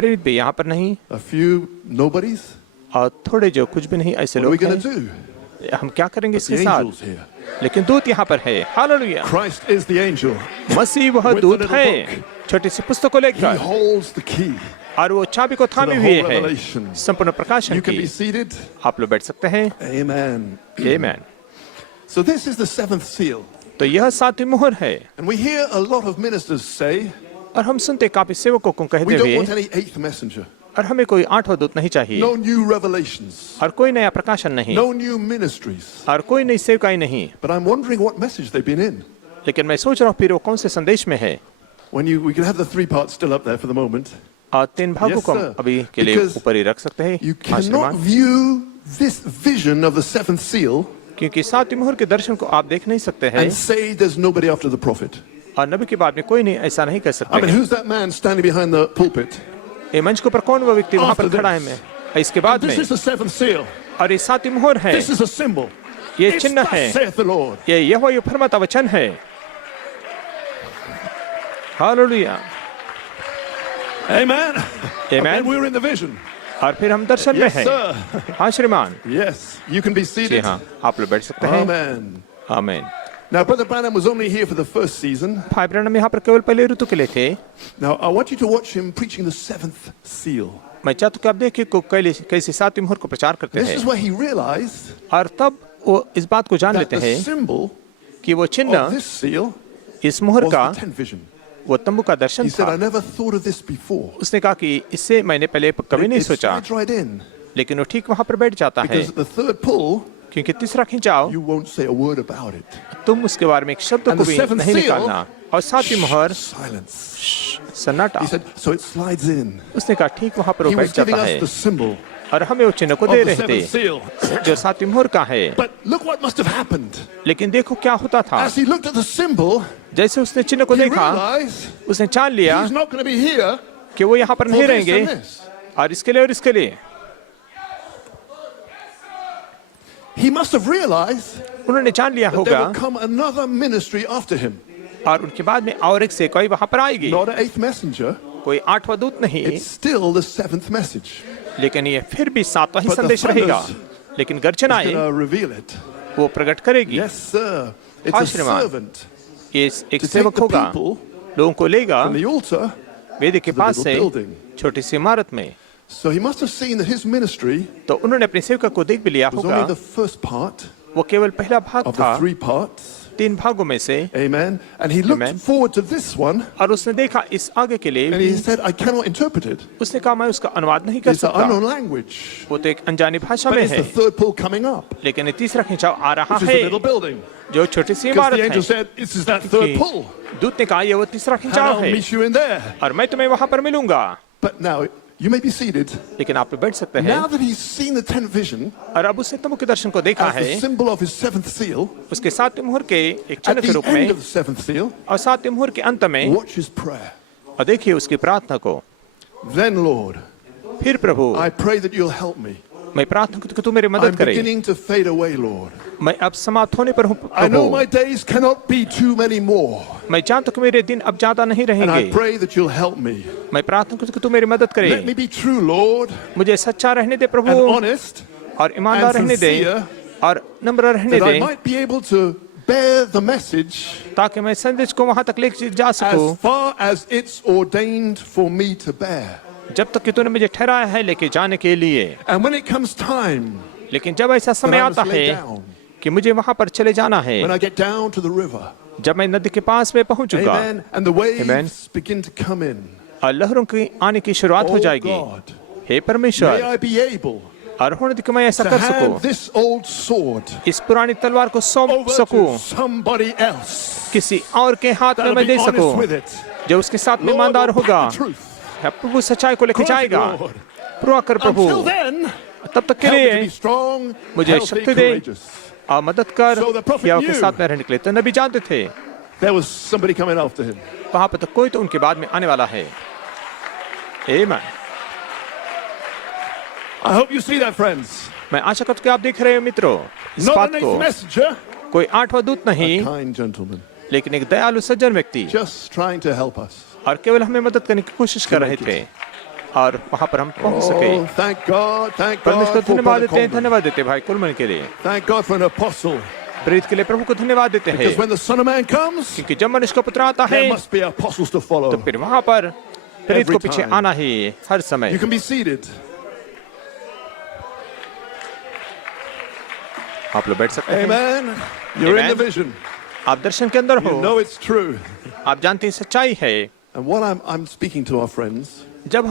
प्रेरित भी यहाँ पर नहीं, a few nobodies. और थोड़े जो कुछ भी नहीं ऐसे What are we लोग going to हैं, do? हम क्या करेंगे The इसके साथ? angel's here. लेकिन दूत यहाँ पर है। Hallelujah. Christ is the angel. मसीह वह With the दूत little है book. छोटी सी पुस्तक को He लेकर, holds the key. और वो चाबी को थामे the हुए whole है revelation. संपूर्ण प्रकाशन You can की। be seated. आप लोग बैठ सकते हैं। Amen. आमीन। So this is the seventh seal. तो यह सातवीं मोहर है, And we hear a lot of ministers say, और हम सुनते काफी सेवकों को we कहते don't हुए, want any eighth messenger. और हमें कोई आठवां दूत नहीं चाहिए, No new revelations. और कोई नया प्रकाशन नहीं, No new ministries. और कोई नई सेवकाई नहीं। But I'm wondering what message they've been in. लेकिन मैं सोच रहा हूँ फिर वो कौन से संदेश में है। We can have the three parts still up there for the moment. और 3 भागों Yes, को sir. हम अभी के लिए Because ऊपर ही रख सकते हैं। You हाँ, cannot श्रीमान। view this vision of the seventh seal क्योंकि सातवीं मोहर के दर्शन को आप देख नहीं सकते हैं, and say there's nobody after the prophet. और नबी के बाद में कोई नहीं, ऐसा नहीं कर I सकते mean, हैं। who's that man standing behind the pulpit? ये मंच के ऊपर कौन वो व्यक्ति वहाँ पर After खड़ा है? this. मैं इसके बाद This में, is the seventh seal. और ये सातवीं मोहर है, This is a symbol. ये It's चिन्ह thus है, saith the Lord. ये यहोवा यह फरमाता वचन है। Hallelujah. Amen. Amen. And we're in the vision. और फिर हम दर्शन में Yes, हैं। sir. हाँ श्रीमान। Yes, you can be ji seated. हाँ, आप लोग बैठ सकते हैं। Amen. आमीन। Now, Brother Branham was only here for the first season. भाई ब्रैनम यहाँ पर केवल पहले ऋतु के लिए थे। Now, I want you to watch him preaching the seventh seal. मैं चाहता हूँ कि आप देखिए को कैसे सातवीं मोहर को प्रचार करते This हैं, is where he realized और तब वो इस बात को जान that लेते the हैं symbol कि वो of चिन्ह this seal इस मोहर was का the tent vision. वो तंबू का दर्शन He said, I था। never thought of this before. उसने कहा कि इससे मैंने पहले कभी नहीं It सोचा, slides right in. लेकिन वो ठीक वहाँ पर बैठ जाता है, Because at the third pull, क्योंकि तीसरा खिंचाव you won't say a word about it. तुम उसके बारे में एक शब्द And को the भी seventh नहीं seal, निकालना। और सातवीं मोहर silence. सन्नाटा। He said, so it slides in. उसने कहा ठीक वहाँ पर वो He बैठ was giving जाता us है, the symbol और हमें वो चिन्ह को of दे the रहे थे seventh seal. जो सातवीं मोहर का है। But look what must have happened. लेकिन देखो क्या होता था, As he looked at the symbol, जैसे उसने चिन्ह को he देखा, realized उसने जान लिया he's not going to be here कि वो यहाँ पर for नहीं this रहेंगे, and this. और इसके लिए और इसके लिए। He must have realized उन्होंने जान लिया that there होगा, will come another ministry after him. और उनके बाद में और एक से कोई वहाँ पर आएगी, Not an eighth messenger. कोई आठवां दूत नहीं, It's still the seventh message. लेकिन ये फिर भी सातवां ही But the संदेश रहेगा। thunders लेकिन गर्जना He's आए, going to reveal it. वो प्रकट करेगी। Yes, sir. It's हाँ, a श्रीमान। servant ये एक to सेवक take the होगा, people लोगों को लेगा from the altar. वेदी के to the पास little से building. छोटी सी इमारत में। So he must have seen that his ministry तो उन्होंने अपने सेवक को देख भी लिया was होगा, only the first part वो केवल पहला भाग of था the three parts. 3 भागों में से। Amen. And he looked Amen. forward to this one और उसने देखा इस आगे के लिए, and he said, I cannot interpret it. उसने कहा मैं उसका अनुवाद नहीं कर It's an unknown सकता, language. वो तो एक अनजानी भाषा But में it's है। the third pull coming up, लेकिन ये तीसरा खिंचाव आ रहा which is the है, little building. जो छोटी सी Because इमारत the angel है। said, this is that third pull. दूत ने कहा ये वो तीसरा And खिंचाव I'll है, meet you in there. और मैं तुम्हें वहां पर मिलूंगा। But now, you may be seated. लेकिन आप लोग बैठ सकते हैं। Now that he's seen the tenth vision और अब उसने तंबू के दर्शन को देखा as the है, symbol of his seventh seal, उसके सातवें मोहर के एक at चिन्ह के the रूप end में, of the seventh seal, और सातवें मोहर के अंत में, watch his prayer. और देखिए उसकी प्रार्थना को। Then, Lord, फिर प्रभु, I pray that you'll help me. मैं प्रार्थना करता हूं कि तू मेरी I'm मदद करे। beginning to fade away, Lord. मैं अब समाप्त होने पर हूँ I know my Prabhu. days cannot be too many more. मैं जानता हूं कि मेरे दिन अब ज्यादा नहीं And I रहेंगे। pray that you'll help me. मैं प्रार्थना करता हूं कि तू मेरी मदद Let me करे। be true, Lord, मुझे सच्चा रहने दे and प्रभु, honest, और ईमानदार and रहने दे, sincere, और नम्र रहने that I they, might be able to bear the message ताकि मैं संदेश को वहां तक लेकर जा सकूं, as far as it's ordained for me to bear. जब तक कि तूने मुझे ठहराया है लेके जाने के लिए। And when it comes time लेकिन जब ऐसा that समय I must आता lay है down, कि मुझे वहां पर चले जाना है, when I get down to the river, जब मैं नदी के पास में पहुंचूंगा, amen, and the waves Amen. begin to come in, और लहरों की आने की शुरुआत हो oh जाएगी, God, हे may परमेश्वर, I be able और होने दे कि मैं ऐसा to कर hand सकूं, this old sword इस पुरानी तलवार को सौंप over सकूं to somebody else किसी और के हाथ में that'll मैं be दे honest सकूं, with it. जो उसके साथ में Lord, ईमानदार will होगा। pack the truth. प्रभु सच्चाई को लेके Grant it, जाएगा। Lord. पूरा कर प्रभु। Until then, तब तक के help me to लिए be strong, मुझे healthy, शक्ति दे courageous. और मदद कर, So the prophet या उसके knew. साथ में रहने के लिए। तो नबी जानते थे There was somebody coming after him. वहां पर तो कोई तो उनके बाद में आने वाला है। आमीन। I hope you see that, friends. मैं आशा करता हूं कि आप देख रहे हो मित्रों इस Not बात an को। eighth messenger, कोई आठवां दूत a नहीं, kind gentleman, लेकिन एक दयालु सज्जन व्यक्ति, just trying to help us. और केवल हमें मदद करने की कोशिश कर रहे थे और वहां पर हम पहुंच सके। Oh, thank God परमेश्वर को for धन्यवाद Brother देते हैं, Coleman. धन्यवाद देते हैं भाई कुलमन के लिए, Thank God for an apostle. प्रेरित के लिए प्रभु को धन्यवाद देते हैं, Because when the Son of Man comes, क्योंकि जब मनुष्य का पुत्र आता है there must be apostles to तो follow. फिर वहां पर प्रेरित को Every पीछे time. आना ही हर समय। You can be seated. आप लोग बैठ सकते हैं। Amen. You're in the Amen. vision. आप दर्शन के अंदर You हो, know it's true. आप जानते हैं सच्चाई है। And what I'm speaking to our friends, जब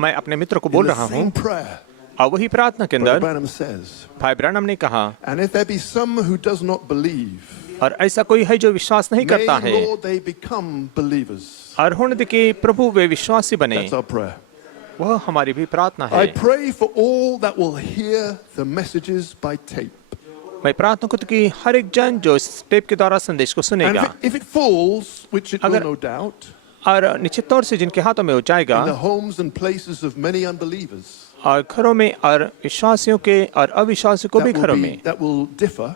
मैं अपने मित्र को in बोल the रहा हूँ same prayer, और वही प्रार्थना के Brother अंदर Branham says, भाई ब्रानम ने कहा, and if there be some who does not believe, और ऐसा कोई है जो विश्वास नहीं may करता है, Lord they become believers. और होने दे कि प्रभु वे विश्वासी बने, That's our prayer. वह हमारी भी प्रार्थना I है। pray for all that will hear the messages by tape. मैं प्रार्थना करता हूं कि हर एक जन जो इस टेप के द्वारा संदेश को And सुनेगा, if it falls, which it will अगर- no doubt, और निश्चित तौर से जिनके हाथों में हो जाएगा, in the homes and places of many unbelievers, और घरों में और विश्वासियों के और अविश्वासियों को भी घरों में, that will differ.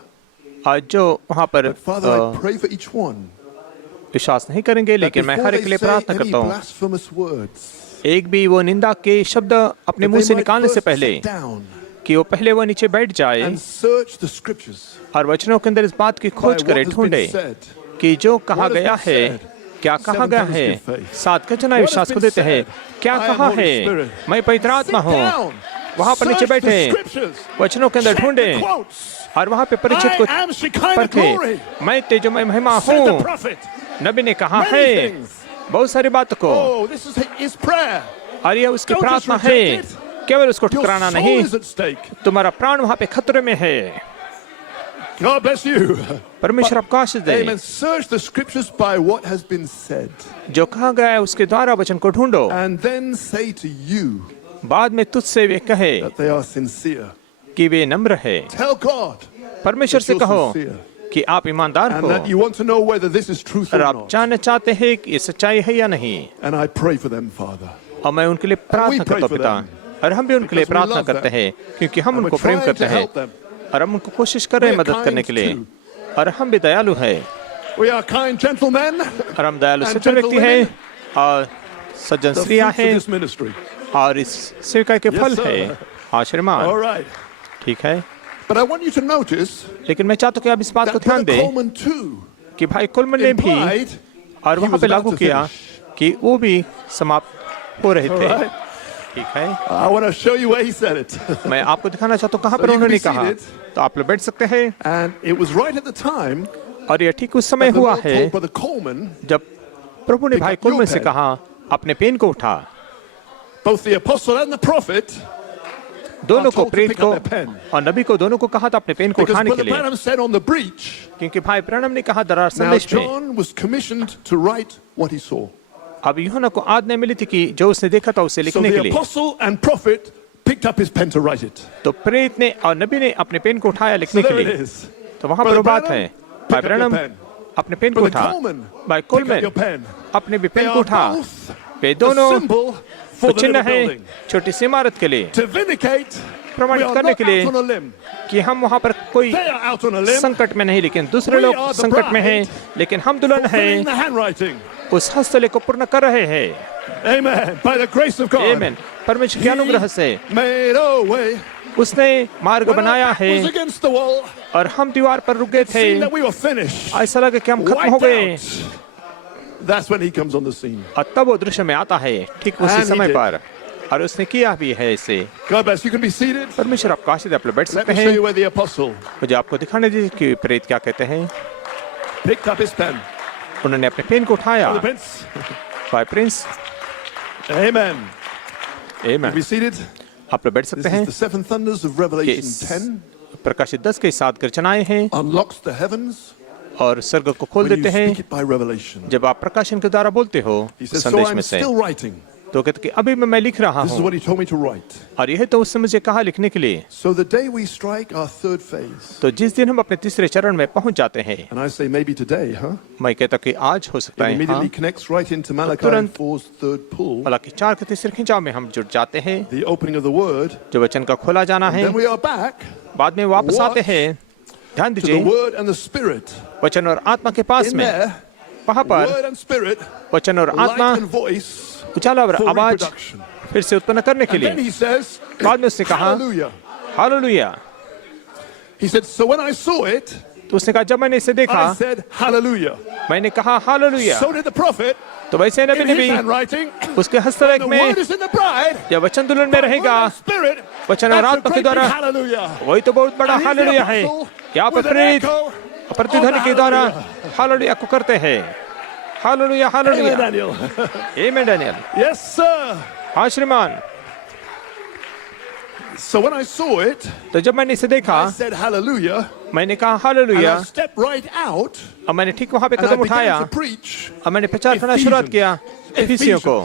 और जो वहाँ पर But Father, I pray for each one. विश्वास नहीं करेंगे, That लेकिन मैं before हर एक they के लिए say प्रार्थना any करता हूँ, blasphemous words, एक भी वो निंदा के शब्द अपने that मुंह they से might निकालने से first पहले sit down कि वो पहले वो नीचे बैठ जाए and search the scriptures और वचनों के अंदर इस बात की by खोज what करे, has ढूंढे been said. कि जो कहा What has गया been है, said? क्या कहा गया Seven है, tongues give faith. 7 Kachna What has विश्वास को been देते हैं, said? क्या I am कहा Holy है, Spirit. मैं पवित्र आत्मा Sit हूँ, down. वहाँ पर नीचे Search the बैठे, scriptures. वचनों के अंदर Check ढूंढे the quotes. और वहाँ पे परिचित को I am Shekinah परखे, glory. मैं तेजोमय महिमा Said the हूँ, prophet. नबी ने कहा Many है things. बहुत सारी बातों को, Oh, this is his prayer. और ये उसकी Don't just प्रार्थना reject है, it. केवल उसको Your ठुकराना soul नहीं, is at stake. तुम्हारा प्राण वहाँ पे खतरे में है। God bless you. परमेश्वर आपको आशीष दे। Amen. Search the scriptures by what has been said. जो कहा गया है उसके द्वारा वचन को ढूंढो, And then say to you बाद में तुझसे वे कहे that they are sincere. कि वे नम्र है। Tell God परमेश्वर से that you're कहो sincere. कि आप ईमानदार And हो that you want to know whether this is truth और or आप not. जानना चाहते हैं कि ये सच्चाई है या नहीं। And I pray for them, Father. और मैं उनके लिए प्रार्थना pray करता हूँ for पिता, them. और हम भी उनके लिए Because we प्रार्थना love करते them. हैं क्योंकि हम And उनको we're प्रेम trying करते to हैं help them. और हम उनको कोशिश कर रहे हैं We are मदद करने kind के लिए, too. और हम भी दयालु हैं, We are kind gentlemen. और हम दयालु And सज्जन व्यक्ति gentlewomen. हैं और सज्जन The स्त्रियां fruits of हैं, this ministry. और इस सेविका के Yes, फल sir. है। हाँ श्रीमान, All right. ठीक है, But I want you to notice लेकिन मैं चाहता हूँ कि आप इस बात को that ध्यान Brother दें Coleman too कि भाई कुलमन ने भी implied और he वहाँ was पे about लागू to किया finish. कि वो भी समाप्त हो रहे All थे। right. ठीक है, I want to show you where he said it. मैं आपको दिखाना चाहता हूँ कहाँ So पर you can उन्होंने be कहा, seated. तो आप लोग बैठ सकते हैं। And it was right at the time और ये ठीक उस समय that the हुआ Lord है told Brother Coleman, जब प्रभु ने Pick भाई up your कुलमन से pen. कहा अपने पेन को उठा। both the apostle and the prophet, दोनों are को, told to प्रेरित pick को up their pen. और नबी को, दोनों को कहा था अपने पेन को Because उठाने के Brother लिए, Branham said on the breach, क्योंकि भाई ब्रैनम ने कहा दरार now संदेश में, John was commissioned to write what he saw. अब यूहन्ना को आज्ञा मिली थी कि जो उसने देखा था उसे So लिखने के the लिए। apostle and prophet picked up his pen to write it. तो प्रेरित ने और नबी ने अपने पेन को उठाया So लिखने के there it लिए। is. तो वहां पर Brother वो बात Branham, है, pick भाई up your ब्रैनम pen. अपने पेन को Brother उठा, Coleman, भाई pick up your Coleman pen. अपने भी They पेन को are उठा। both वे the दोनों symbol for तो the चिन्ह little है building. छोटी सी इमारत के लिए, To vindicate, we प्रमाणित are करने not के लिए out on a limb. कि हम वहां पर कोई They are out on a limb, संकट में नहीं, लेकिन दूसरे We लोग are the संकट में हैं, bride, लेकिन हम दुल्हन fulfilling हैं, the handwriting. उस हस्तलेख को पूर्ण कर रहे हैं। Amen. By the grace of God. आमीन, परमेश्वर के अनुग्रह से He made a way. उसने मार्ग When our बनाया back है was against the wall, और हम दीवार पर रुक गए it seemed थे, that we were finished. ऐसा लगा कि हम खत्म हो Wiped गए, out. That's when he comes on the scene. और तब वो दृश्य में आता है ठीक उसी And he समय did. पर, और उसने किया भी है इसे। God bless. You can be seated. परमेश्वर आपको आशीष दे, आप लोग बैठ Let सकते me show हैं। you where the apostle मुझे आपको दिखाने दीजिए कि प्रेरित क्या कहते हैं। picked up his pen. उन्होंने अपने पेन को उठाया। Brother Prince. भाई प्रिंस, Amen. You आमीन, be seated. आप लोग बैठ This सकते is हैं। the seven thunders of Revelation Yes. 10. प्रकाशित 10 के 7 गर्जनाएं हैं Unlocks the heavens और स्वर्ग को खोल when you देते हैं speak it by revelation. जब आप प्रकाशन के द्वारा बोलते हो He says, so संदेश I'm में से। still writing. तो कहते कि अभी मैं लिख रहा This is हूँ, what he told me to write. और यह तो उसने मुझे कहा लिखने के लिए। So the day we strike our third phase, तो जिस दिन हम अपने तीसरे चरण में पहुंच जाते हैं, and I say maybe today, huh? मैं कहता कि आज हो सकता It है, immediately हाँ, connects right into Malachi तुरंत 4's third pull, हालांकि 4 के तीसरे खिंचाव में हम जुड़ जाते हैं, the opening of the word. जो वचन का खोला जाना है। Then we are back बाद में वापस What? आते हैं, ध्यान to the दीजिए, word and the spirit. वचन और आत्मा के पास In में, there, वहां पर word and spirit, वचन और light आत्मा, and voice उजाला और for आवाज reproduction. फिर से उत्पन्न करने के And then लिए। he says, बाद में उसने कहा hallelujah. Hallelujah. He said, so when I saw it, तो उसने कहा जब मैंने इसे देखा I said, hallelujah. मैंने कहा hallelujah. So did the prophet तो वैसे नबी in ने his भी handwriting. उसके हस्तलेख The में word is in the bride. जब वचन दुल्हन में रहेगा, Word and spirit. वचन और That's a आत्मा के great द्वारा, big hallelujah. वही तो बहुत बड़ा And he's the हालेलुया है। apostle यहाँ पर with an प्रेरित echo प्रतिध्वनि of के the द्वारा hallelujah. हालेलुया को करते हैं। Hallelujah Amen, hallelujah. Daniel. आमीन डैनियल। Yes, sir. हाँ श्रीमान। So when I saw it, तो जब मैंने इसे देखा I said hallelujah. मैंने कहा And hallelujah. I stepped right out अब मैंने ठीक वहाँ पे and I कदम उठाया। began to preach. अब मैंने प्रचार करना शुरुआत किया इफिसियों को,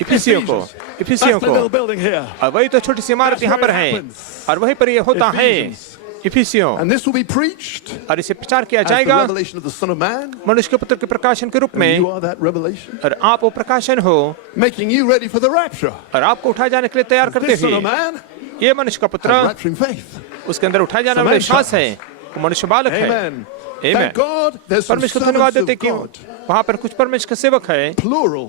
इफिसियों को, इफिसियों That's the little को। building here. और वही तो छोटी सी इमारत यहाँ पर है और वहीं पर ये होता है इफिसियों। And this will be preached और इसे प्रचार किया as the जाएगा revelation of the Son of Man. मनुष्य के पुत्र के प्रकाशन के रूप And में। you are that revelation. और आप वो प्रकाशन हो Making you ready for the rapture. और आपको उठाए जाने के लिए तैयार करते This Son of हुए Man ये मनुष्य का has पुत्र rapturing faith. उसके अंदर उठाए जाने वाला विश्वास है, वो मनुष्य बालक है। Amen. Amen. Thank God there's some परमेश्वर को धन्यवाद servants देते of कि God, वहाँ पर कुछ परमेश्वर के सेवक है plural,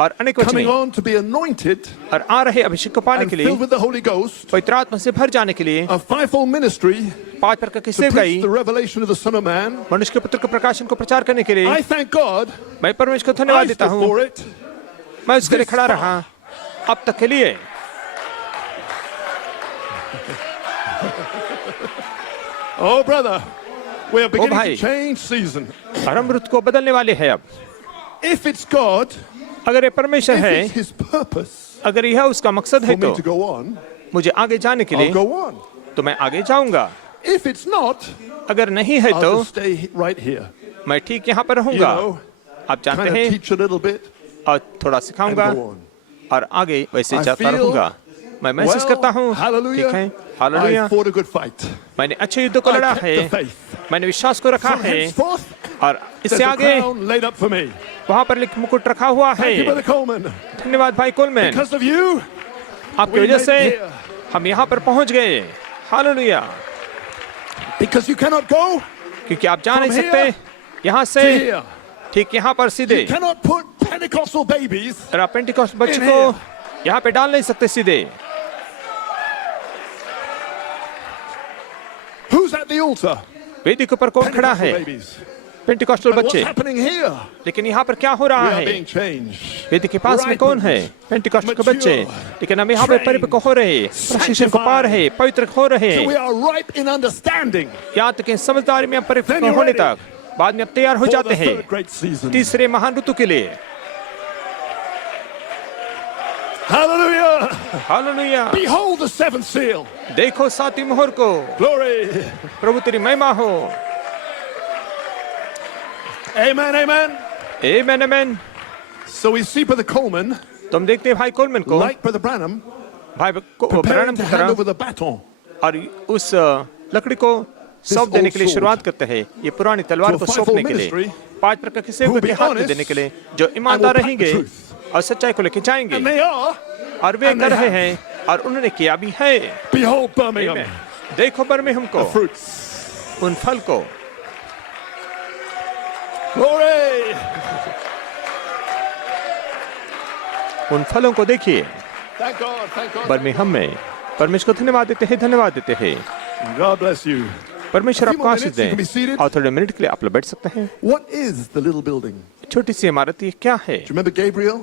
और अनेक coming वचने on to be anointed और आ रहे अभिषेक को पाने and के filled लिए, with the Holy Ghost, पवित्र आत्मा से भर जाने के लिए, a fivefold ministry 5 प्रकार की to सेवकाई preach the revelation of the Son of Man. मनुष्य के पुत्र के प्रकाशन को प्रचार करने के लिए। I thank God मैं परमेश्वर को धन्यवाद I देता stood हूँ, for it. मैं उसके लिए this खड़ा far. रहा अब तक के लिए। Oh, brother, we are beginning भाई। to change season. और हम रुत को बदलने वाले हैं अब। If it's God, अगर ये परमेश्वर if है, it's His purpose अगर यह उसका मकसद है for me तो to go on, मुझे आगे जाने के I'll लिए go on. तो मैं आगे जाऊंगा। If it's not, अगर नहीं है I'll तो just stay right here. मैं ठीक यहाँ पर You रहूंगा। know, आप जानते kind of हैं teach a little bit और थोड़ा and सिखाऊंगा go on. और आगे वैसे I जाता feel रहूंगा। मैं महसूस करता हूँ, hallelujah, ठीक है, hallelujah, I fought a good fight. मैंने अच्छे युद्ध को लड़ा I kept है, the faith. मैंने विश्वास को रखा From है henceforth, और there's इससे a आगे crown laid up for me. वहाँ पर लिख मुकुट रखा हुआ Thank you, है। Brother Coleman. धन्यवाद भाई कोलमैन, Because of you, आपकी we वजह made से it here. हम यहाँ पर पहुँच गए। Hallelujah. Because you cannot go क्योंकि आप जा From नहीं सकते here यहाँ to से here. ठीक यहाँ पर सीधे, You cannot put Pentecostal babies. और आप पेंटिकॉस्ट बच्चे In को here. यहाँ पे डाल नहीं सकते सीधे। Who's at the altar? वेदी के ऊपर कौन खड़ा है? Pentecostal babies. Pentecostal But what's बच्चे। happening here? लेकिन यहाँ पर क्या हो रहा We are है? being changed. वेदी के पास में कौन है? पेंटिकॉस्टल के बच्चे। लेकिन हम यहाँ पे परिपक्व हो रहे, प्रशिक्षण को पा रहे, पवित्र हो रहे, So we are ripe in understanding यहाँ तक कि समझदारी में हम परिपक्व Then you're होने ready तक बाद में अब तैयार हो for जाते the हैं third great season. तीसरे महान ऋतु के लिए। Hallelujah! Hallelujah. Behold the seventh seal. देखो सातवीं मोहर को, Glory. प्रभु तेरी महिमा हो। Amen, amen. आमीन आमीन। So we see Brother Coleman, तुम देखते हैं भाई कोलमैन को, like Brother Branham, भाई preparing ब्रैनम to की hand तरह, over the baton और उस लकड़ी को सौंप देने के लिए old शुरुआत करते हैं, ये पुरानी तलवार to a को fivefold सौंपने के लिए, ministry 5 प्रकार के who सेवकों will के be हाथ में honest देने के लिए, जो and ईमानदार will back the रहेंगे truth. और सच्चाई को लेके जाएंगे। And they are, और वे and कर they रहे have. हैं और उन्होंने किया भी है। behold Birmingham, Amen. देखो बर्मिंघम को, the fruits. उन फल को। Glory. उन फलों को देखिए Thank God, thank God. Birmingham में। परमेश्वर को धन्यवाद देते हैं, धन्यवाद देते हैं। God bless you. परमेश्वर A few आपको more Ashish minutes, you can be दें। seated. और थोड़े मिनट के लिए आप लोग बैठ सकते हैं। What is the little building? Do छोटी सी इमारत ये क्या है? you remember Gabriel?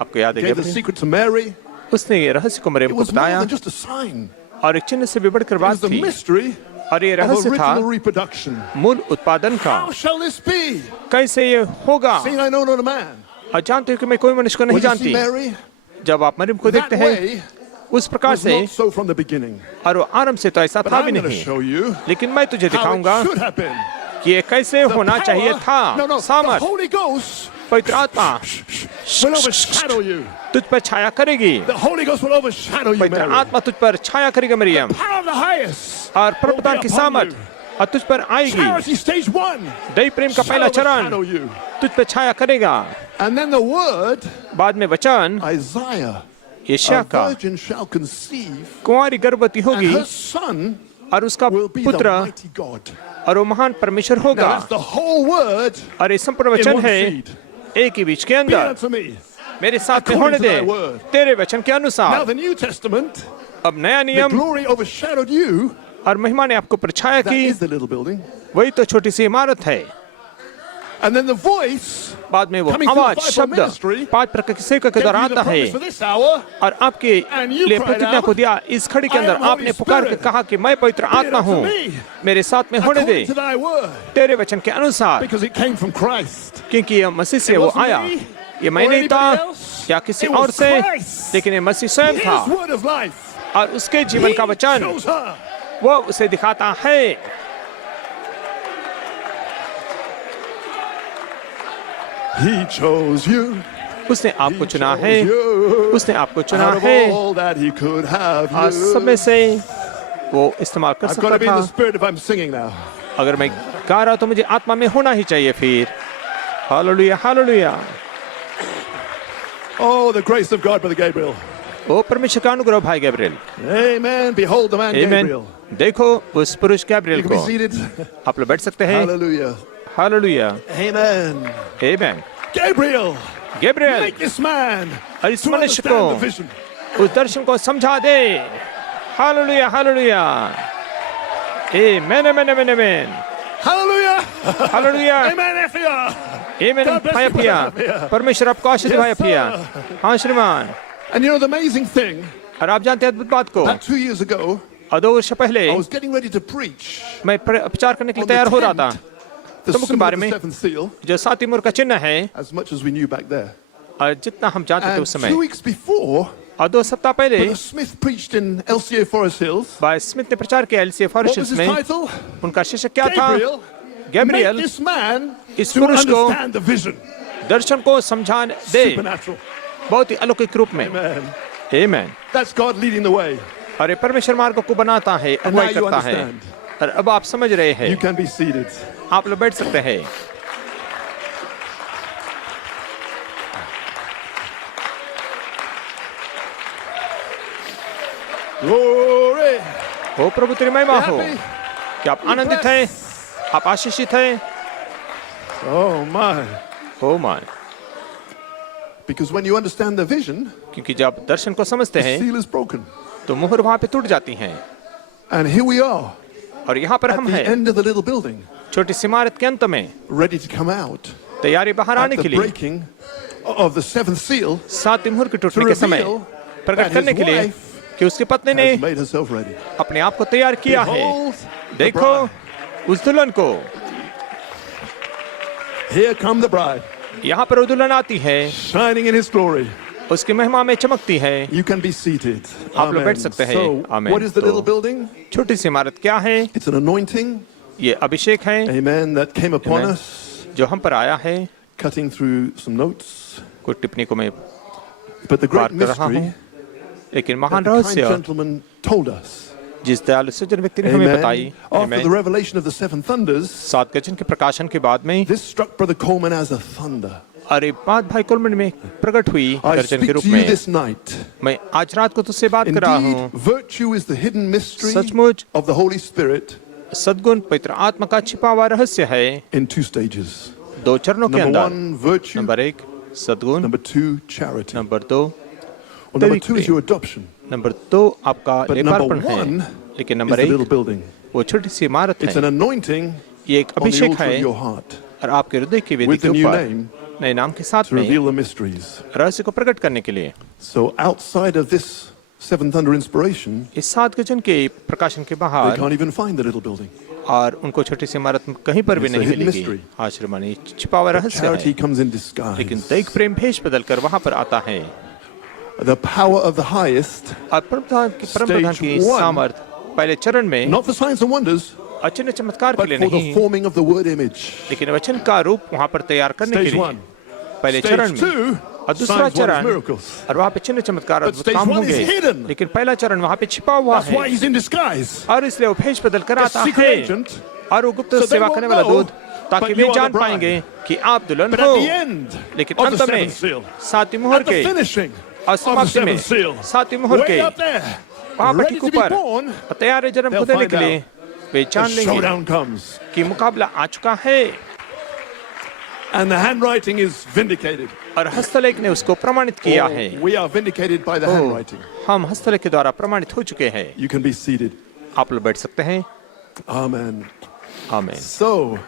आपको याद है Gave the Gabriel? secret to Mary. उसने ये रहस्य को मरियम It को was more बताया than just a sign. और एक चिन्ह से भी बढ़कर It was बात the थी। mystery और ये of रहस्य था original reproduction. मूल उत्पादन का। How shall this be? कैसे ये होगा? Seeing I know not a man. और जानते हो कि मैं कोई मनुष्य को नहीं When you see जानती। Mary, जब आप मरियम को that देखते हैं way उस प्रकार was से, not so from the beginning. और वो आरंभ से तो ऐसा But था भी I'm going to नहीं, show you लेकिन मैं तुझे how दिखाऊंगा it should have been. कि ये कैसे The होना चाहिए power- था। No, no, the सामर्थ, Holy Ghost पवित्र आत्मा will overshadow you. तुझ पर छाया करेगी। The Holy Ghost will overshadow you, पवित्र Mary. आत्मा तुझ पर छाया करेगी Maryam, Power of the highest और will परमप्रधान be की upon सामर्थ you. और तुझ पर आएगी। Charity stage 1 दैव प्रेम का shall पहला चरण overshadow you. तुझ पर छाया करेगा। And then the word, बाद में वचन Isaiah, यशाया a का, virgin shall conceive, कुंवारी गर्भवती and होगी her son और उसका will be the पुत्र mighty God. और वो महान परमेश्वर होगा। Now that's the whole word और ये संपूर्ण in वचन one है seed. एक ही बीज के Be अंदर। unto me. मेरे साथ में होने according to they thy word. तेरे वचन के Now अनुसार। the New Testament, अब नया the नियम glory overshadowed you. और महिमा ने आपको परछाया That की, is the little building. वही तो छोटी सी इमारत है। And then the voice बाद में वो coming through आवाज the fivefold शब्द ministry 5 प्रकार की सेवक के gave द्वारा you the आता है promise for this hour. और आपके And you लिए cried प्रतिज्ञा out, को दिया। इस घड़ी के I अंदर am Holy आपने पुकार के Spirit. कहा कि मैं पवित्र Be it आत्मा unto हूँ, me मेरे साथ में होने दे according to thy word. तेरे वचन के अनुसार। Because it came from Christ. क्योंकि ये मसीह से It वो wasn't आया, me ये मैं or नहीं था anybody else. या किसी It और was से, Christ. लेकिन ये मसीह स्वयं था His word of life. और उसके जीवन का He वचन shows her. वो उसे दिखाता है। He chose you. उसने आपको He चुना chose है, you. उसने आपको चुना Out of है all that he could have और सब में you. से वो इस्तेमाल कर I've got सकता to be in था। the spirit if I'm singing now. अगर मैं गा रहा तो मुझे आत्मा में होना ही चाहिए फिर। Hallelujah hallelujah. Oh, the grace of God, Brother Gabriel. ओ परमेश्वर का अनुग्रह भाई Gabriel. Amen. Behold the man आमीन। Gabriel. देखो उस पुरुष गैब्रियल You can be को। seated. आप लोग बैठ सकते हैं। Hallelujah. Hallelujah Amen. आमीन। Gabriel, Gabriel make this man और इस to मनुष्य understand को the vision. उस दर्शन को समझा दे। Hallelujah hallelujah. आमीन आमीन आमीन आमीन। Hallelujah. हालेलुया। Amen, Ephia. आमीन God bless भाई you, अफिया। brother. परमेश्वर आपको आशीष दे भाई Yes, अफिया। sir. हाँ श्रीमान। And you know the amazing thing, और आप जानते हैं अद्भुत बात को, about 2 years ago, और 2 वर्ष पहले I was getting ready to preach मैं प्रचार करने के लिए on the तैयार हो रहा था। 10th, the तुम के symbol बारे of the में seventh seal, जो 7 मुहर का चिन्ह है, as much as we knew back there. और जितना हम जानते थे And उस समय, 2 weeks before, और 2 सप्ताह पहले Brother Smith preached in LCA Forest Hills. भाई स्मिथ ने प्रचार किया LCA What was forest his में। title? उनका शीर्षक क्या था? Gabriel, Gabriel make this man इस to पुरुष को understand the vision. दर्शन को समझा दे, Supernatural. बहुत ही अलौकिक रूप में। Amen. आमीन। That's God leading the way. और ये परमेश्वर मार्ग को बनाता है, And now अगुवाई you करता है। understand. और अब आप समझ रहे हैं। You can be seated. आप लोग बैठ सकते हैं। Glory. हो प्रभु तेरी महिमा हो। Happy? कि आप आनंदित हैं, आप आशीषित हैं। Oh my. हो मान, Because when you understand the vision, क्योंकि जब दर्शन को समझते the हैं seal is broken. तो मुहर वहां पे टूट जाती हैं। And here we are और यहाँ पर at हम the हैं, end of the little building, छोटी सी इमारत के अंत में, ready to come out तैयारी बाहर at आने the के लिए, breaking of the seventh seal 7 मुहर के to टूटने के समय reveal प्रकट that करने his के लिए wife कि उसकी पत्नी ने has made herself ready. अपने आप को तैयार किया है। Behold the देखो bride. उस दुल्हन को। Here come the bride, यहाँ पर वो दुल्हन आती है, shining in his glory. उसकी महिमा में चमकती है। You can be seated. आप लोग Amen. बैठ सकते हैं। So, आमीन। what is the तो little building? छोटी सी इमारत क्या है? It's an anointing, ये अभिषेक है, amen, that came upon Amen. us, जो हम पर आया है। cutting through some notes. कोई टिप्पणी को मैं But the पार great कर रहा mystery हूँ, लेकिन that महान the kind रहस्य gentleman told us, जिस दयालु सज्जन व्यक्ति ने हमें बताई, amen, after the आमीन। revelation of the seven thunders, 7 Gajan के प्रकाशन के बाद में, this struck Brother Coleman as a thunder. अरे बात भाई कोलमन में प्रकट हुई I गर्जन के speak रूप to you में। this night. मैं आज रात को तुझसे बात कर रहा Indeed, हूँ। virtue is the hidden mystery सचमुच of the Holy Spirit सद्गुण पवित्र आत्मा का छिपा हुआ रहस्य है in 2 stages. 2 चरणों के Number अंदर। 1, virtue. नंबर 1 सद्गुण, Number 2, charity. Number 2 Well, number 2 is your adoption. Number 2 आपका But लेपार्पण number है। 1 लेकिन is number the little 1 building. वो छोटी सी इमारत It's an है। anointing ये एक on the Abhishek altar of है your heart और आपके हृदय की वेदी with के the new ऊपर name नए नाम के साथ to में reveal the mysteries. रहस्य को प्रकट करने के लिए। So outside of this seven thunder inspiration, इस 7 गजन के प्रकाशन के they बाहर can't even find the little building. और उनको छोटी सी इमारत कहीं पर भी It's a नहीं hidden मिलेगी। mystery. आश्रम में छिपा हुआ रहस्य Charity है, comes in disguise. लेकिन दैहिक प्रेम भेष बदल कर वहां पर आता है। The power of the highest, और परमप्रधान की Stage 1. सामर्थ पहले चरण में not for signs and wonders, अचिन्ह चमत्कार के but लिए for the नहीं, forming of the word image. लेकिन वचन का रूप वहां पर तैयार करने के Stage लिए 1. पहले चरण Stage में। 2, और दूसरा signs, wonders, चरण miracles. और वहां पे चिन्ह चमत्कार But अद्भुत stage काम 1 is होंगे, hidden. लेकिन पहला चरण वहां पे छिपा हुआ That's why है he's in disguise. और इसलिए वो भेष बदल कर A आता secret है agent. और वो गुप्त So they सेवा won't करने वाला know, दूत, ताकि but way you are the जान bride. पाएंगे कि आप दुल्हन But हो। at the end लेकिन of the अंत में seventh seal, 7वीं मुहर at the के finishing और of the समाप्ति में seventh seal, 7वीं मुहर way के up there, वहां पर ready ठीक to be ऊपर born, तैयार है जन्म को they'll देने find के लिए, वे the जान लेंगे showdown comes. कि मुकाबला आ चुका है। And the handwriting is vindicated. और हस्तलेख ने उसको प्रमाणित किया है। We are vindicated by the handwriting. हम हस्तलेख के द्वारा प्रमाणित हो चुके हैं। You can be seated. आप लोग बैठ सकते हैं। Amen. आमीन। So,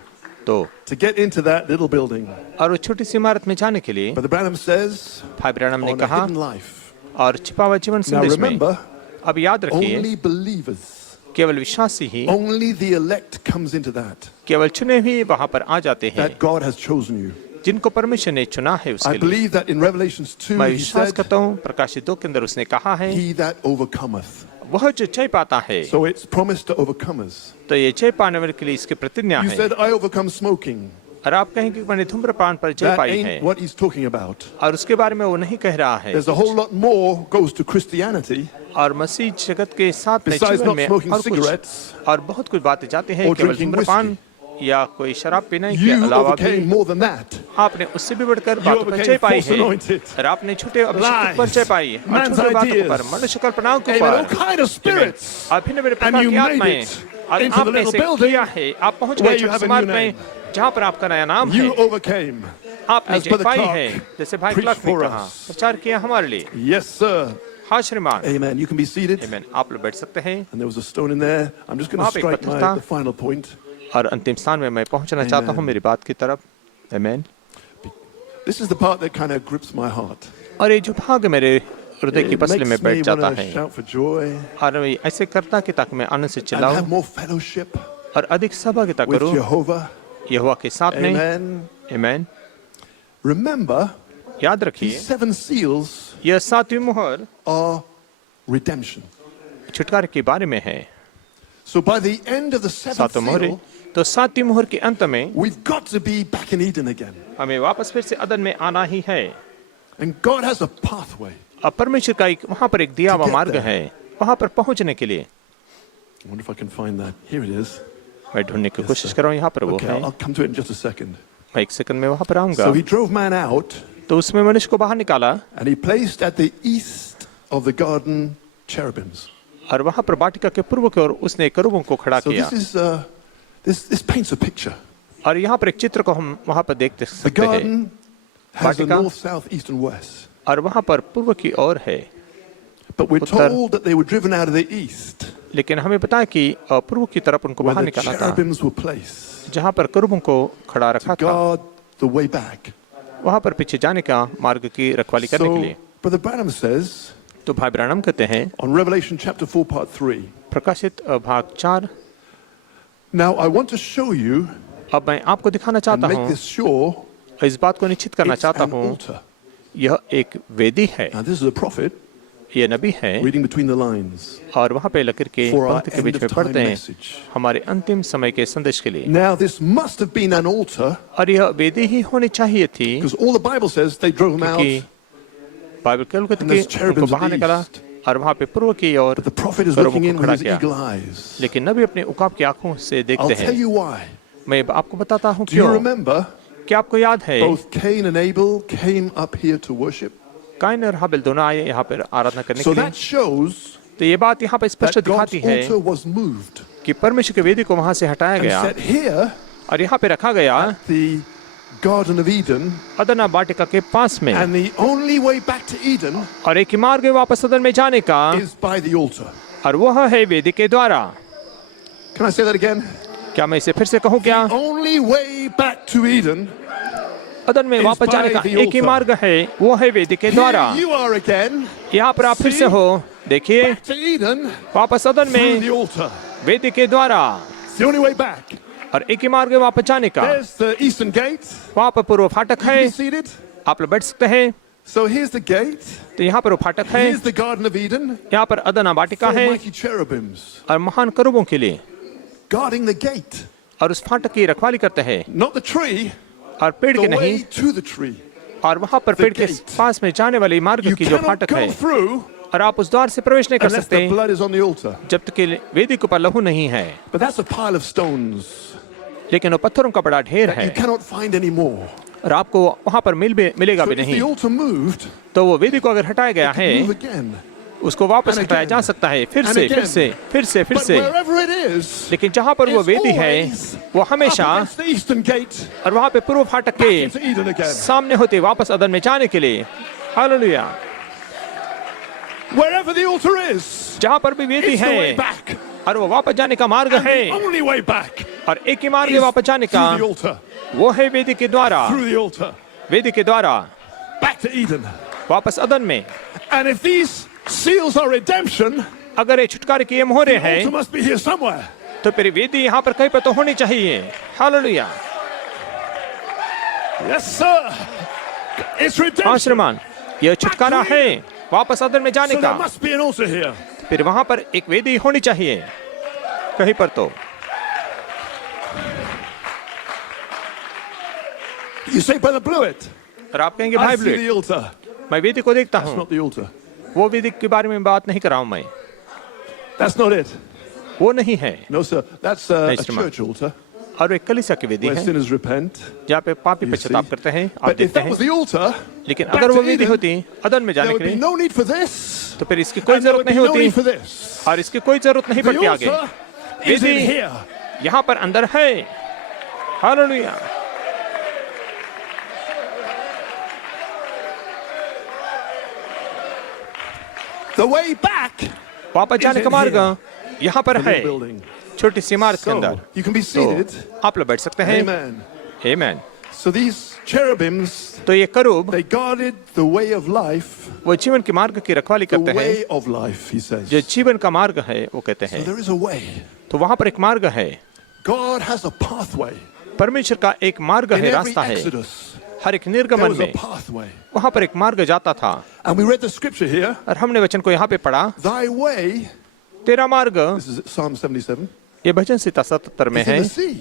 तो to get into that little building, और वो छोटी सी इमारत में जाने के लिए Brother Branham says, भाई ब्रैनम ने on a कहा hidden life. और छिपा हुआ जीवन Now संदेश में remember, अब याद रखिए only believers, केवल विश्वासी ही only the elect comes into that. केवल चुने हुए वहां पर आ जाते हैं That God has chosen you. जिनको परमेश्वर ने चुना है I उसके लिए। believe that in Revelations 2, मैं he विश्वास said, करता हूँ प्रकाशित 2 के अंदर उसने कहा है he that overcometh. वह जो जय पाता है। So it's promised to overcomers. तो ये जय पाने वाले के लिए इसकी प्रतिज्ञा You है। said, I overcome smoking. और आप कहें कि मैंने धूम्रपान पर जय That पाई है ain't what he's talking about. और उसके बारे में वो नहीं कह रहा है। There's a whole lot more goes to Christianity और मसीह जगत के साथ में besides जीवन not में smoking और कुछ cigarettes और बहुत कुछ बातें जाती हैं or केवल drinking धूम्रपान या कोई शराब पीने के You अलावा overcame भी more than that. आपने उससे भी बढ़कर You बातों पर overcame जय पाई false है anointed. और आपने झूठे अभिषेक पर जय पाई है और Man's झूठे बातों ideas. पर मनुष्य कल्पनाओं के Amen. All ऊपर kind of spirits. और भिन्न भिन्न And प्रकार you की made आत्माएं it और into the आपने little इसे building किया है। आप पहुंच where गए you छोटी have a समाज new में जहाँ पर आपका नया नाम You है। overcame. आपने as जय Brother पाई Clark है जैसे भाई preached क्लार्क ने for कहा us. प्रचार किया हमारे लिए। Yes, sir. हाँ श्रीमान। Amen. You can be seated. आमीन। आप लोग बैठ सकते हैं। And there was a stone in there. I'm just going वहाँ to पे एक strike पत्थर था। the final point. और अंतिम स्थान में मैं पहुंचना चाहता हूँ मेरी बात की तरफ। आमीन। This is the part that kind of grips my heart. और ये जो भाग मेरे हृदय की It पसली makes में me बैठ want जाता to है shout for joy और मैं ऐसे करता कि ताकि मैं आनंद से and चिल्लाऊं have more fellowship और अधिक सहभागिता with करूं Jehovah. यहोवा के साथ में। Amen. आमीन। Remember, याद these रखिए 7 seals यह 7वीं मोहर are redemption. छुटकारे के बारे में है। So by the end of the 7th 7 मोहरें seal, तो 7वीं मोहर के अंत में we've got to be back in Eden again. हमें वापस फिर से अदन में आना ही है। And God has a pathway. अब परमेश्वर का एक वहां पर एक दिया हुआ To get मार्ग there. है वहां पर पहुंचने के लिए। I wonder if I can find that. Here it is. मैं ढूंढने की कोशिश कर रहा हूँ यहाँ पर वो Okay, है। I'll come to it in just a second. मैं 1 सेकंड में वहां पर आऊंगा। So he drove man out तो उसमें मनुष्य को बाहर निकाला and he placed at the east of the garden cherubims. और वहां पर वाटिका के पूर्व की ओर उसने करूबों को खड़ा So किया। this paints a picture. और यहाँ पर एक चित्र को हम वहां पर देख The सकते हैं। garden has a Vatica. north, south, east, and west. और वहां पर पूर्व की ओर है। But we're Uttar. told that they were driven out of the east, लेकिन हमें पता है कि पूर्व की तरफ उनको where बाहर the निकाला था cherubims were placed जहाँ पर करूबों को खड़ा रखा to था। guard the way back. वहां पर पीछे जाने का मार्ग की रखवाली करने के So लिए। Brother Branham says तो भाई ब्रानम कहते हैं on Revelation chapter 4, part 3. प्रकाशित भाग 4। Now I want to show you अब मैं आपको दिखाना and चाहता make हूँ this sure इस बात को निश्चित करना it's चाहता an हूँ altar. यह एक वेदी है। Now this is a prophet ये नबी है reading between the lines और वहाँ पे लकीर के for our पंक्ति के end बीच of में time पढ़ते हैं message. हमारे अंतिम समय के संदेश के लिए। Now this must have been an altar और यह वेदी ही होनी चाहिए थी because all the Bible says they drove him out, क्योंकि बाइबल केवल कहती and है there's कि cherubims उनको at बाहर the निकाला east. और वहाँ पे पूर्व की ओर but the prophet is करूबों looking in को with खड़ा his किया। eagle eyes. लेकिन नबी अपने उकाब की आंखों से I'll देखते tell हैं। you why. मैं आपको बताता हूँ Do you क्यों। remember क्या आपको याद है both Cain and Abel came up here to worship? Cain और हाबिल दोनों आए यहाँ पर आराधना करने So के लिए। that shows तो ये बात यहाँ पर स्पष्ट that God's दिखाती है altar was moved कि परमेश्वर की वेदी को वहाँ से हटाया and गया set here, और यहाँ पे रखा गया the Garden of Eden, अदना वाटिका के पास में। and the only way back to Eden और एक ही मार्ग है वापस अदन में जाने का is by the altar. और वह है वेदी के द्वारा। Can I say that again? क्या मैं इसे फिर से कहूँ क्या? The only way back to Eden, अदन में is वापस जाने by का the एक ही altar. मार्ग है वो है वेदी के द्वारा। here you are again, यहाँ पर आप फिर से हो देखिए back to Eden वापस अदन through the में altar. वेदी के द्वारा It's the only way back. और एक ही मार्ग है वापस जाने का। There's the eastern gate. वहाँ पर पूर्व फाटक You है can be seated. आप लोग बैठ सकते हैं। So here's the gate. तो यहाँ पर वो फाटक है Here's the Garden of Eden. यहाँ पर अदना वाटिका 4 है mighty cherubims और महान करूबों के लिए guarding the gate. और उस फाटक की रखवाली करते हैं Not the tree, और पेड़ the के नहीं way to the tree. और वहाँ पर पेड़ के gate. पास में जाने वाली मार्ग You की जो cannot फाटक है go through और आप उस द्वार से प्रवेश नहीं कर unless सकते the blood is on the altar. जब तक कि वेदी के ऊपर लहू नहीं है। But that's a pile of stones लेकिन वो पत्थरों का बड़ा ढेर that you है cannot find anymore. और आपको वहाँ पर मिलेगा So भी if the नहीं। altar moved, तो वो वेदी को अगर हटाया गया है move again. उसको वापस And हटाया again. जा सकता है, फिर And से again. फिर से फिर से फिर But से। wherever it is, लेकिन जहाँ पर वो it's वेदी है always वो up हमेशा against the eastern gate, और वहाँ पे पूर्व फाटक back के into Eden again. सामने होते वापस अदन में जाने के लिए। Hallelujah. Wherever the altar is, जहाँ पर भी वेदी it's the way है back. और वो वापस जाने का मार्ग And है, the only way back और एक ही मार्ग है is वापस जाने का, through the altar. वो है वेदी के द्वारा, Through the altar. वेदी के द्वारा Back to Eden. वापस अदन में। And if these seals are redemption, अगर ये छुटकारे के ये मोहरे the हैं altar must be here somewhere. तो फिर वेदी यहाँ पर कहीं पर तो होनी चाहिए। हालेलुया। Yes, sir. It's हाँ redemption. श्रीमान, यह छुटकारा है वापस अदन में जाने So का। there must be an altar here. फिर वहां पर एक वेदी होनी चाहिए कहीं पर तो। You say, Brother Blewett, और आप कहेंगे I भाई see ब्लेड, the altar. मैं वेदी को देखता That's हूँ, not the altar. वो वेदी के बारे में बात नहीं कर रहा हूँ मैं, That's not it. वो नहीं है। No, sir. That's a Nice to meet church altar और एक कलीसिया की वेदी where है sinners repent. जहाँ पे पापी You पश्चाताप see. करते हैं, आप But if देखते that हैं। was the altar, लेकिन back अगर वो to वेदी Eden, होती अदन में there जाने would के be लिए no need for this, तो फिर इसकी कोई and there जरूरत would be नहीं no होती need for this. और इसकी कोई जरूरत नहीं The पड़ती आगे। altar is in वेदी here. यहाँ पर अंदर है। हालेलुया। The way back वापस जाने का मार्ग यहाँ पर to the है, building. छोटी सी इमारत के So अंदर। you can be तो seated. आप लोग बैठ सकते हैं। Amen. Amen. So these cherubims, तो ये करूब they guarded the way of life, वो जीवन के मार्ग की रखवाली the करते हैं। way of life, he says. जो जीवन का मार्ग है वो कहते So हैं। there is a way. तो वहां पर एक मार्ग है, God has a pathway. परमेश्वर का एक मार्ग In है, every रास्ता है। Exodus, हर एक there निर्गमन was a में pathway. वहां पर एक मार्ग जाता था। And we read the scripture here. और हमने वचन को यहाँ पे पढ़ा, Thy way, तेरा मार्ग, this is Psalm 77, ये भजन सीता 77 में is in है, the sea.